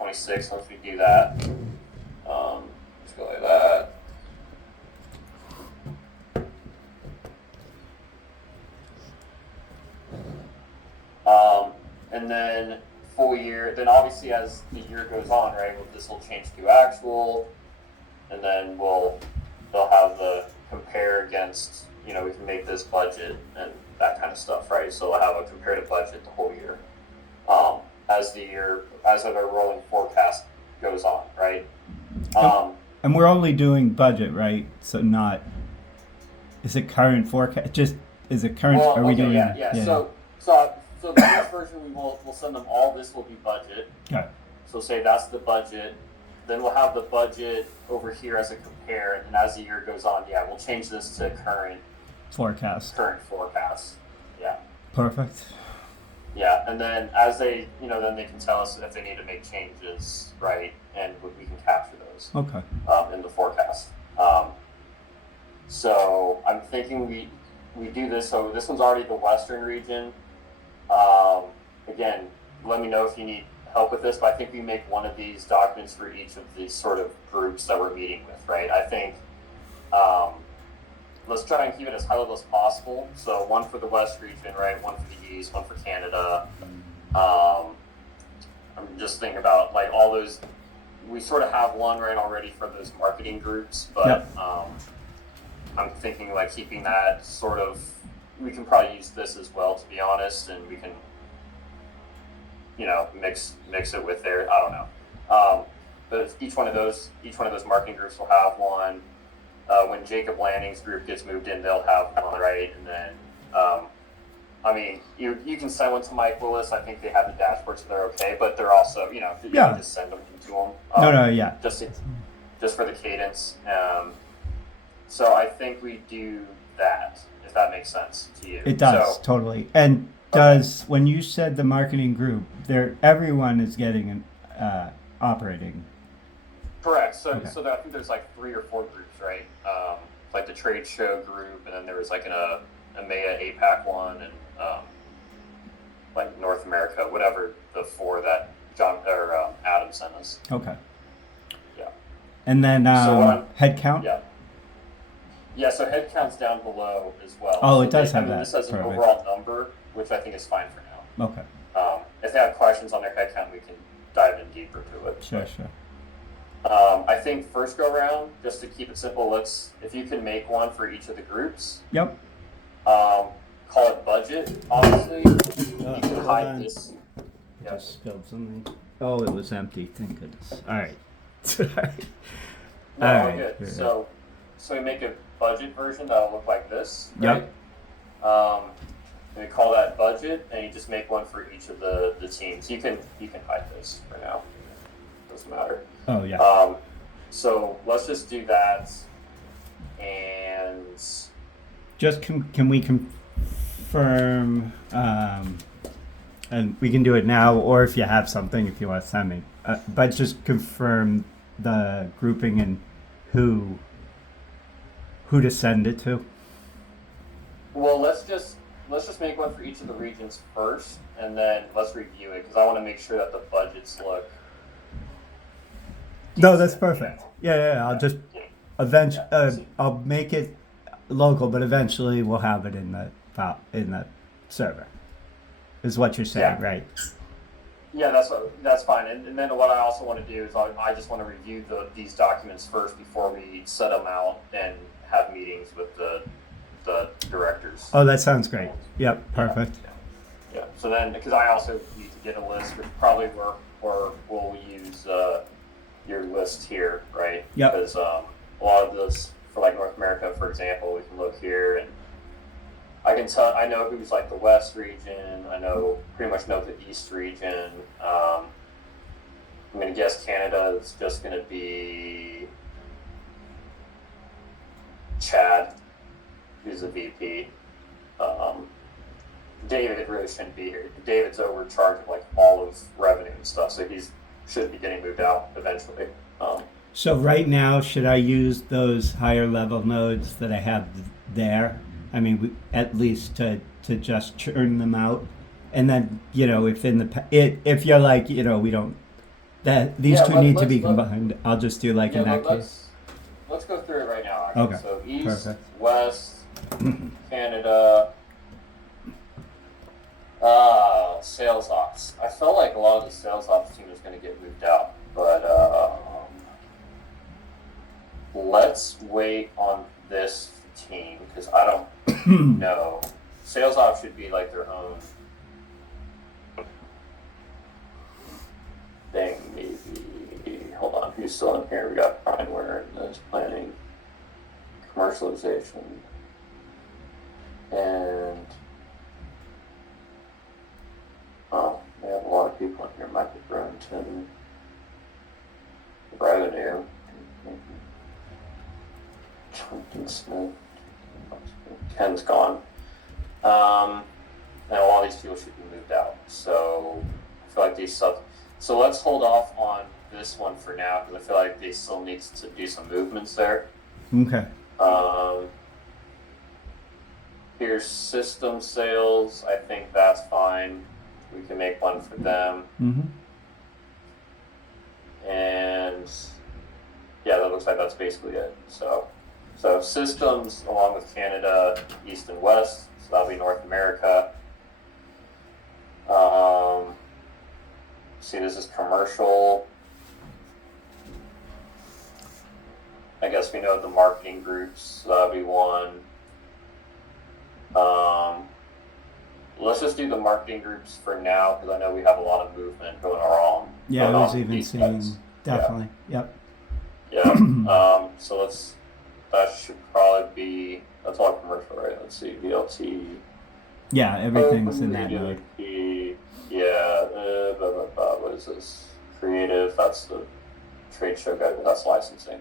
FY26. Once we do that, let's go like that. And then full year, then obviously as the year goes on, right, this will change to actual, and then they'll have the compare against, we can make this budget and that kind of stuff, right? So we'll have a comparative budget the whole year. As of our rolling forecast goes on, right? And we're only doing budget, right? So is it current forecast? Is it current? Well, are we okay, doing? Yeah. So the first version we'll send them all. This will be budget. Okay. So say that's the budget. Then we'll have the budget over here as a compare, and as the year goes on, we'll change this to current forecast. Yeah. Perfect. Yeah, and then as they, then they can tell us if they need to make changes, right? And we can capture those. Okay. In the forecast. So I'm thinking we do this. So this one's already the Western region. Again, let me know if you need help with this, but I think we make one of these documents for each of these sort of groups that we're meeting with, right? I think let's try and keep it as high level as possible. So one for the West region, right? One for the East, one for Canada. I'm just thinking about like all those. We sort of have one right already for those marketing groups, but yep. I'm thinking like keeping that sort of. We can probably use this as well, to be honest, and we can, mix it with there. I don't know. But each one of those marketing groups will have one. When Jacob Lanning's group gets moved in, they'll have one, right? And then, you can send one to Mike Willis. I think they have the dashboard, so they're okay. But they're also, you can just send them to them. Just for the cadence. So I think we do that. If that makes sense to you. It does, totally. And when you said the marketing group, everyone is getting an operating. Correct. So I think there's like 3 or 4 groups, right? Like the trade show group, and then there was like an EMEA APAC one, and like North America, whatever the 4 that Adam sent us. Okay. Yeah. And then head count? Yeah. Yeah, so head count's down below as well. Oh, so it does have that. This has an overall number, which I think is fine for now. Okay. If they have questions on their head count, we can dive in deeper to it. Sure. I think first go round, just to keep it simple, if you can make one for each of the groups. Yep. Call it budget, obviously. You can hide this. I just spilled something. Oh, it was empty. Thank goodness. All right. All right. Good. Yeah. So we make a budget version that'll look like this, right? Yep. And we call that budget, and you just make one for each of the teams. You can hide this for now. Doesn't matter. Oh yeah. So let's just do that, and just can we confirm? And we can do it now, or if you have something, if you want to send me. But just confirm the grouping and who to send it to. Well, let's just make one for each of the regions first, and then let's review it, because I want to make sure that the budgets look. No, that's perfect. Yeah. I'll just I'll make it local, but eventually we'll have it in the server. Is what you're saying, right? Yeah, that's fine. And then what I also want to do is I just want to review these documents first before we set them out and have meetings with the directors. Oh, that sounds great. Yep, perfect. Yeah. So then, because I also need to get a list, which probably we'll use your list here, right? Yep. Because a lot of those, for like North America, for example, we can look here and I know who's like the West region. Pretty much know the East region. I'm going to guess Canada is just going to be Chad, who's the VP. David really shouldn't be here. David's overcharged of like all of revenue and stuff, so he should be getting moved out eventually. So right now, should I use those higher level nodes that I have there? I mean, at least to just churn them out, and then if you're like we don't That these Yeah, two need to be combined. I'll just do like in that case. Let's go through it right now. Actually. Okay. So East, Perfect. West, Canada, sales ops. I felt like a lot of the sales ops team was going to get moved out, but let's wait on this team because I don't know. Sales ops should be like their own thing, maybe. Hold on, who's still in here? We got Brian Ware and there's planning, commercialization, and we have a lot of people in here. Michael Brunton, revenue, Jonathan Smith, Ken's gone. And a lot of these people should be moved out. So I feel like these stuff. So let's hold off on this one for now because I feel like they still need to do some movements there. Okay. Here's system sales. I think that's fine. We can make one for them. Mm-hmm. And yeah, that looks like that's basically it. So systems along with Canada, East and West. So that'll be North America. See, this is commercial. I guess we know the marketing groups. So that'll be one. Let's just do the marketing groups for now because I know we have a lot of movement going on. Yeah, I was even seeing definitely. Yeah. Yeah. So that should probably be, that's all commercial, right? Let's see, VLT. Yeah, everything's in that mode. Yeah, what is this? Creative, that's the trade show guide, that's licensing.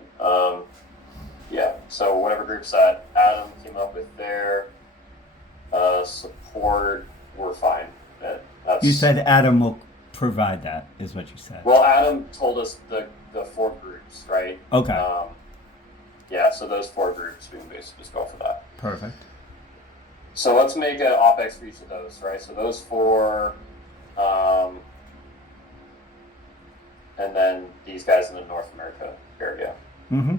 Yeah, so whatever groups that Adam came up with there, support, we're fine. You said Adam will provide that, is what you said. Well, Adam told us the 4 groups, right? Okay. Yeah, so those 4 groups, we can basically just go for that. Perfect. So let's make an OpEx for each of those, right? So those 4, and then these guys in the North America area. Mm-hmm.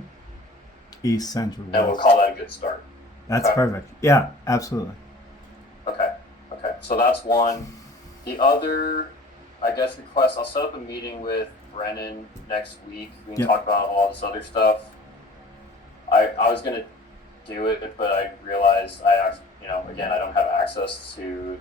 East Central. And we'll call that a good start. That's perfect. Yeah, absolutely. Okay. So that's one. The other, I guess, request, I'll set up a meeting with Brennan next week. We can talk about all this other stuff. I was going to do it, but I realized again, I don't have access to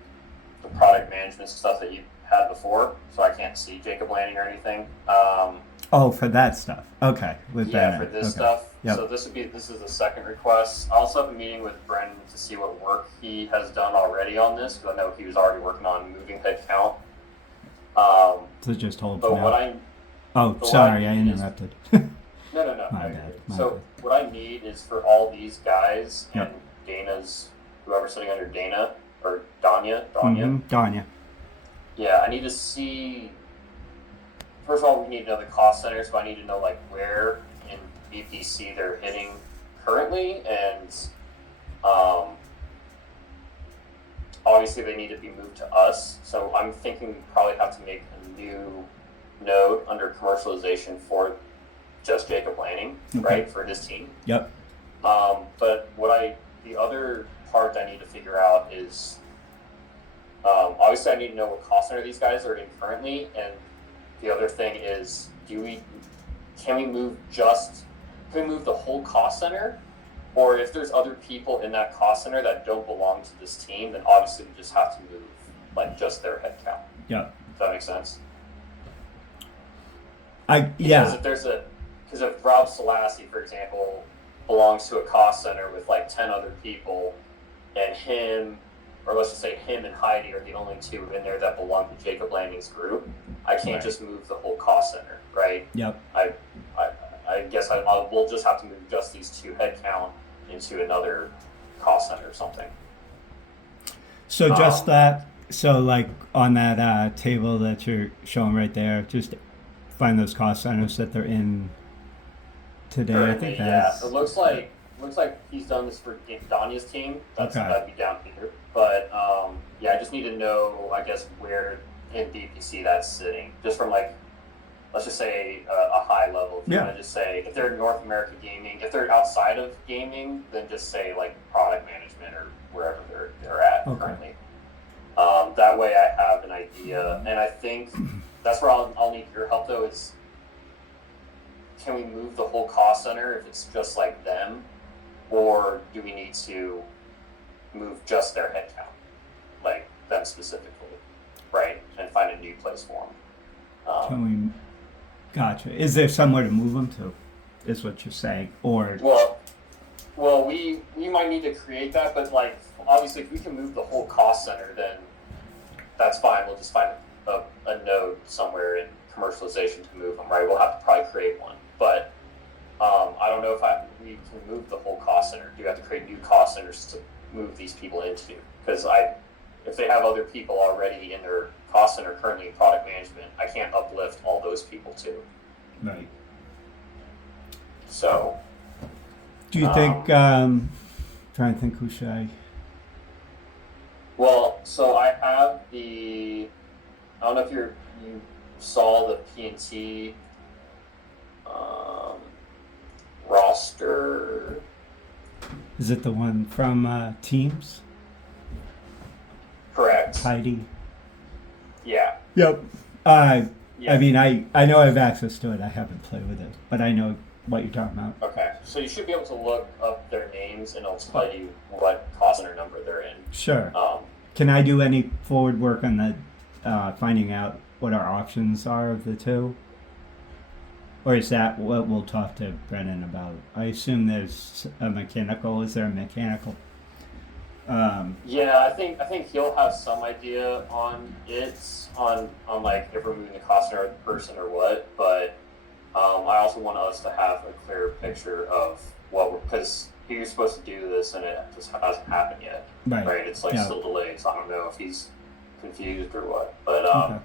the product management stuff that you had before, so I can't see Jacob Landing or anything. For that stuff. Okay. For this stuff. Yep. So this is the second request. I also have a meeting with Brendan to see what work he has done already on this, because I know he was already working on moving headcount. So just hold but for what now. I interrupted. No. My bad. What I need is for all these guys and Dana's, whoever's sitting under Dana, or Danya. Danya. Yeah, I need to see, first of all, we need to know the cost center, so I need to know like where in BpC they're hitting currently, and obviously they need to be moved to us, so I'm thinking we probably have to make a new node under commercialization for just Jacob Lanning, right, for his team. Yep. But the other part I need to figure out is, obviously I need to know what cost center these guys are in currently, and the other thing is, can we move the whole cost center? Or if there's other people in that cost center that don't belong to this team, then obviously we just have to move like just their headcount. Yeah. Does that make sense? Because if Rob Selassie, for example, belongs to a cost center with like 10 other people, and him, or let's just say him and Heidi are the only 2 in there that belong to Jacob Landing's group, I can't just move the whole cost center, right? Yep. I guess we'll just have to move just these 2 headcount into another cost center or something. So just that, so like on that table that you're showing right there, just find those cost centers that they're in today. Currently, I think that's... Yeah, it looks like he's done this for Danya's team. That'd be down here. But I just need to know, I guess, where in BpC that's sitting. Just from like let's just say a high level. If you want to just say, if they're North America gaming, if they're outside of gaming, then just say like product management or wherever they're at currently. That way I have an idea, and I think that's where I'll need your help though, is can we move the whole cost center if it's just like them, or do we need to move just their headcount, like them specifically, right, and find a new place for them? Gotcha. Is there somewhere to move them to, is what you're saying, or? Well, we might need to create that, but like, obviously if we can move the whole cost center, then that's fine. We'll just find a node somewhere in commercialization to move them, right? We'll have to probably create one, but I don't know if we can move the whole cost center. Do we have to create new cost centers to move these people into? Because if they have other people already in their cost center currently in product management, I can't uplift all those people too. Right. So. Do you think? Trying to think, who should I? Well, so I have I don't know if you saw the P&T roster. Is it the one from Teams? Correct. Heidi. Yeah. Yep. I mean, I know I have access to it. I haven't played with it, but I know what you're talking about. Okay, so you should be able to look up their names and it'll tell you what cost center number they're in. Sure. Can I do any forward work on the finding out what our options are of the two? Or is that what we'll talk to Brennan about? I assume there's a mechanical. Is there a mechanical? Yeah, I think he'll have some idea on like if we're moving the cost center of the person or what, but I also want us to have a clear picture of because he was supposed to do this and it just hasn't happened yet. Right? It's like still delayed, so I don't know if he's confused or what. But Okay.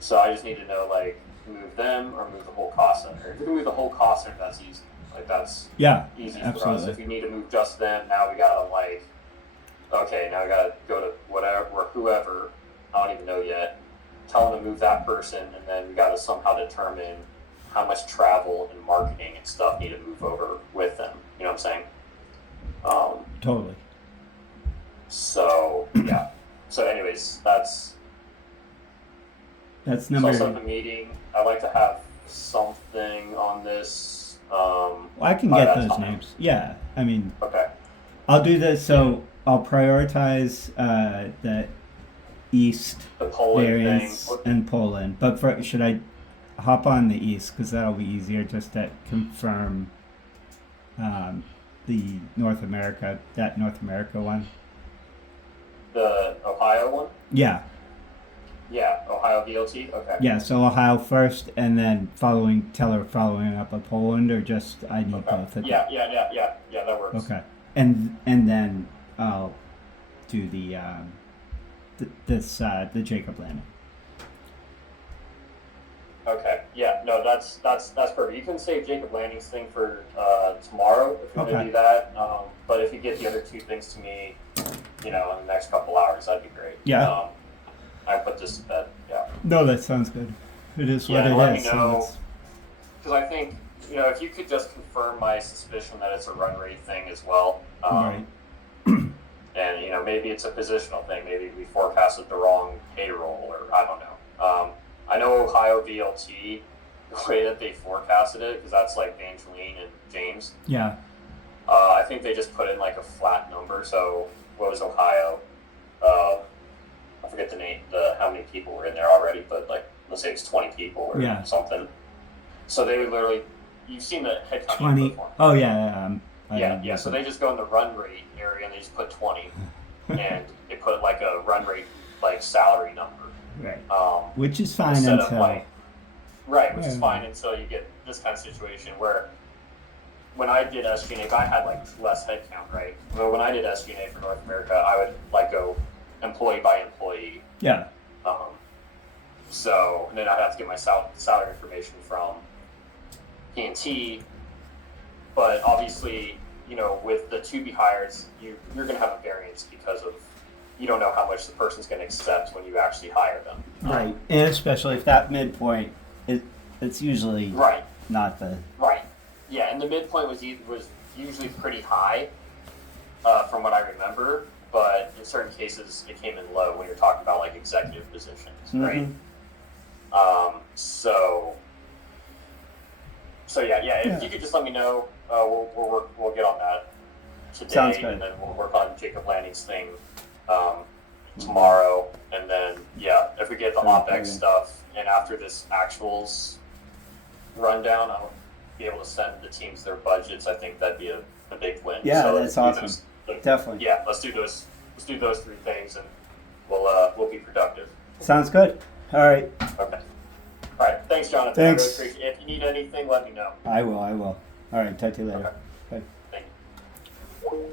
So I just need to know, like, move them or move the whhole cost center. If we can move the whole cost center, that's easy. Like, that's easy absolutely. for us. If you need to move just them, now we gotta now we gotta go to whatever or whoever, I don't even know yet, tell them to move that person, and then we gotta somehow determine how much travel and marketing and stuff need to move over with them. You know what I'm saying? Totally. So yeah. So anyways, that's number. So the meeting. I'd like to have something on this. Well, I can get those names. Yeah, I mean. Okay. I'll do this. So I'll prioritize the East variants and Poland. But should I hop on the East, because that'll be easier just to confirm the North America one. The Ohio one? Yeah. Yeah, Ohio DLT? Okay. Yeah, so Ohio first, and then following up with Poland, or just I need both of them? Yeah, that works. Okay. And then I'll do the Jacob Landing. Okay. Yeah. No, that's perfect. You can save Jacob Landing's thing for tomorrow if you want to do that. But if you get the other two things to me, in the next couple hours, that'd be great. Yeah. I put this to bed. Yeah. No, that sounds good. It is what it is. Let me know, because I think if you could just confirm my suspicion that it's a run rate thing as well. Right. And maybe it's a positional thing. Maybe we forecasted the wrong payroll, or I don't know. I know Ohio VLT, the way that they forecasted it, because that's like Evangeline and James. Yeah. I think they just put in like a flat number. So what was Ohio? I forget the name, how many people were in there already, but like let's say it's 20 people or something. So they would literally, you've seen the headcount 20. Oh yeah. Yeah. So they just go in the run rate area and they just put 20, and they put like a run rate like salary number. Right. Which is fine until. Which is fine until you get this kind of situation where, when I did SG&A, I had like less headcount, right? Well, when I did SG&A for North America, I would like go employee by employee. Yeah. So and then I'd have to get my salary information from P&T. But obviously, with the to be hireds, you're going to have a variance because of you don't know how much the person's going to accept when you actually hire them. Right, and especially if that midpoint, it's usually Right. not the. Right. Yeah, and the midpoint was usually pretty high, from what I remember. But in certain cases, it came in low when you're talking about like executive positions, right? So yeah. If you could just let me know, we'll get on that today, Sounds good. and then we'll work on Jacob Lanning's thing tomorrow, and then if we get the OpEx stuff, and after this actuals rundown, I'll be able to send the teams their budgets. I think that'd be a big win. Yeah, so that's awesome. Definitely. Yeah, let's do those 3 things, and we'll be productive. Sounds good. All right. Okay. All right. Thanks, Jonathan. Thanks. I really appreciate it. If you need anything, let me know. I will. All right. Talk to you later. Okay. Bye. Thank you.